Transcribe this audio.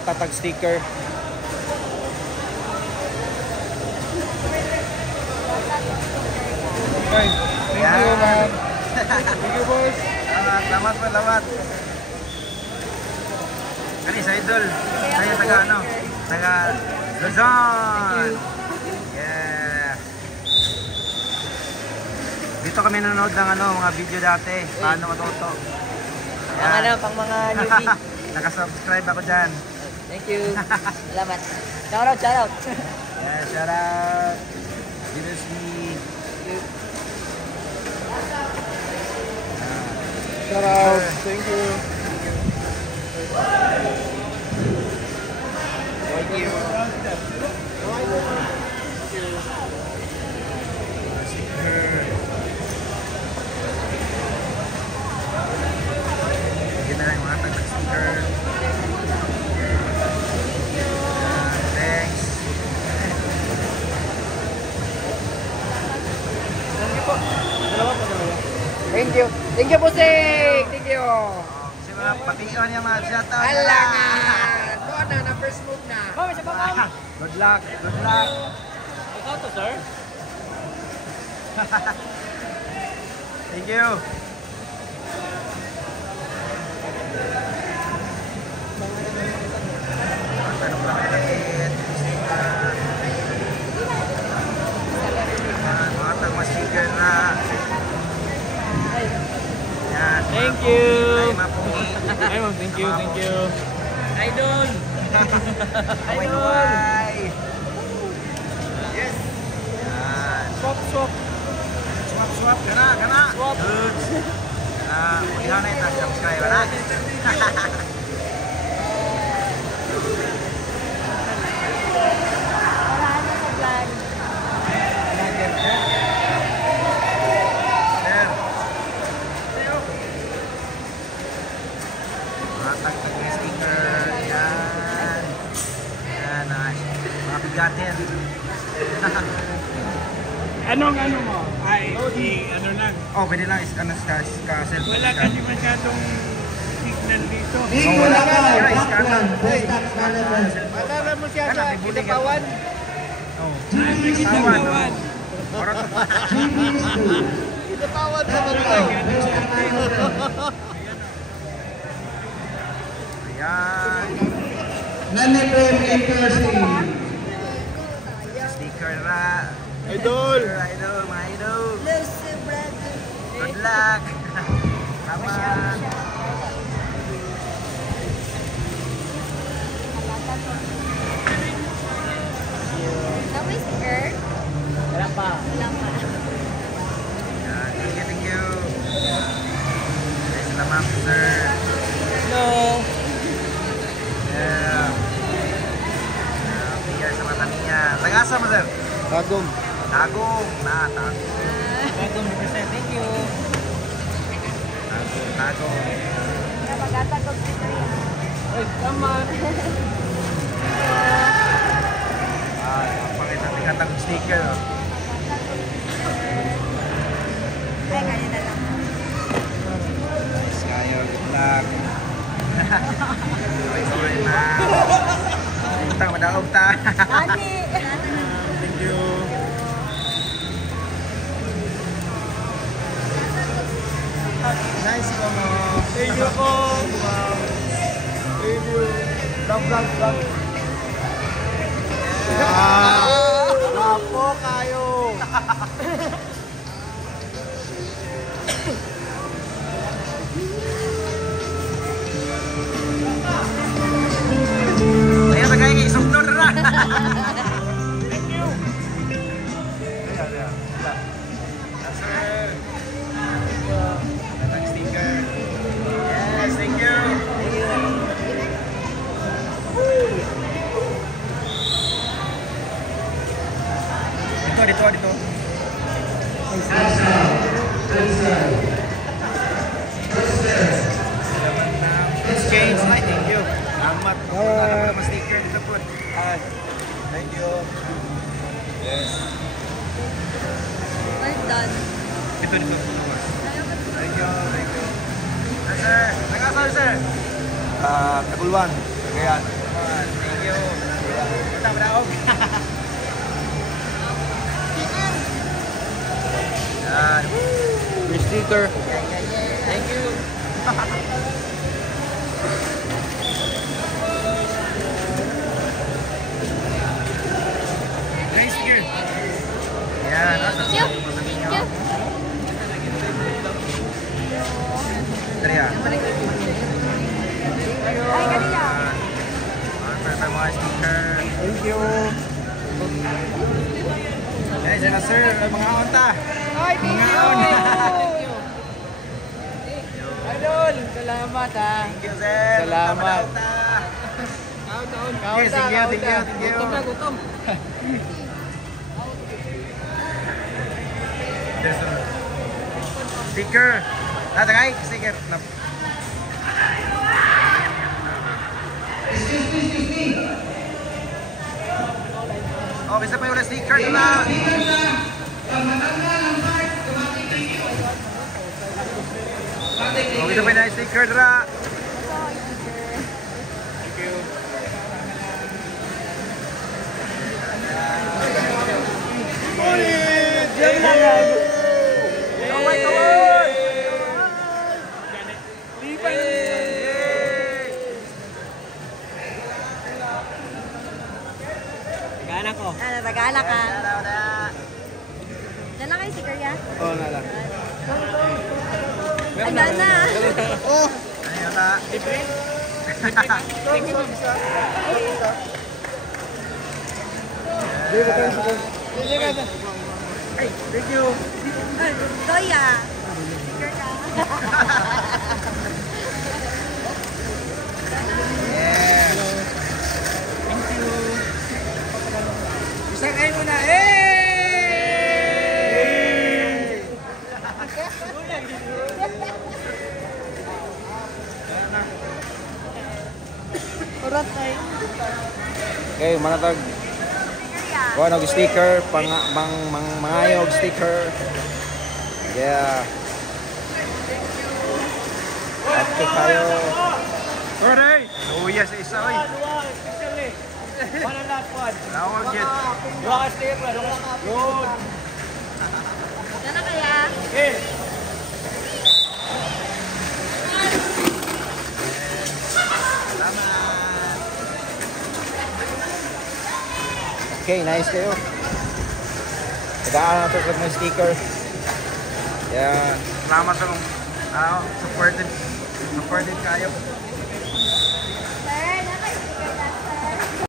Tatag sticker. Okay. Thank you, ma'am. Thank you, boys. Salamat po, salamat. Kani sa idol. Saya taga ano? Taga Luzon. Yeah. Dito kami nanonood ng ano, mga video dati. Paano matuto. Pang ano, pang mga newbie. Nakasubscribe ako dyan. Thank you. Salamat. Shout out, shout out. Yeah, shout out. This is me. Shout out. Thank you. Thank you. Sige na lang mga tag-sticker. Thanks. Thank you. Thank you, Pusik. Thank you. Kasi mga patiyon yung mga shoutout. Alangan. Doon na first move na. Ma'am, isa pa, ma'am. Good luck. Good luck. Ikaw to, sir. Thank you. Tanong lang natin. Mga tag-sticker na. Yan. Thank you. Ay, mapungi. Ay, ma'am. Thank you. Thank you. Idol. Huwag. Yes. Yan. Swap, swap. Swap, swap. Gana, gana. Swap. Good. Ulihan na ito. Subscribe na. Sir. Mga tag-sticker. Yan. Yan. Mga bigatin. Anong ano mo? Ay, ano lang. Oh, pwede lang is-scan ka cellphone. Wala kasi masyadong signal dito. Oh, wala ka. Is-scan lang. Malala mo siya Kana, sa may bulig. Kinapawan. Oh. May Kinapawan. Oras to. Kinapawan sa Manila. Ayan. Naniprem Intercity. Sticker na. Idol! Idol, mga idol. Good luck. Tama. That was Earth. Wala pa. Ayan, thank you. Salamat, sir. Hello. Yeah. Piyar sa mata niya. Tagasa mo, sir? Tagong. Tagong. Tagong. Welcome to present. Thank you. Tagong. Napagtatagog dito yan. Ay, tama. Pakita natin katang sticker. Oh. Ay, kaya na lang. Nice kayo. Good luck. Sorry na. Utang, madaog ta. Ani! Thank you. Nice ko mo. Thank you po. Thank you. Vlog. Apo kayo. Ayan na kayo, isugdor na. Thank you. Ayan. Yes, sir. Katang sticker. Yes, thank you. Dito. Exchange, thank you. Salamat. Salamat sticker dito po. Thank you. Yes. We're done. Dito. Thank you. Yes, sir. Nag-asal, sir? Tagulwan. Cagayan. Thank you. Punta mo na ako. Yan. May sticker. Thank you. Nice sticker. Yan. Thank you. Dari ya. Ay, kanina. Para mga sticker. Thank you. Guys, yan na sir. Mga onta. Ay, thank you! Idol, salamat ha. Thank you, sir. Salamat. Okay, thank you, thank you, thank you. Gutom na, gutom. Sticker. Natagay, sticker. Oh, bisa pa yung sticker na. Oh, bisa pa yung sticker na. Ano, Tagala ka. Diyan na kayo si Kuya? Oo nga lang. Ano na? Oh! Ayun na. Hey, thank you. Kuya. Sticker ka. Isang kayo muna. Urot tayo. Okay, manatag. Kuha nag sticker, mangayog sticker. Yeah. Okay kayo. Alright. Luya sa isa, oy. Wala na, Juan. Nawag yun. Wala ka sticker, wala ka. Yun. Diyan na kaya? Eh. Okay, nice kayo. Tagaan na ito sa mga sticker. Yeah. Salamat sa supported kayo.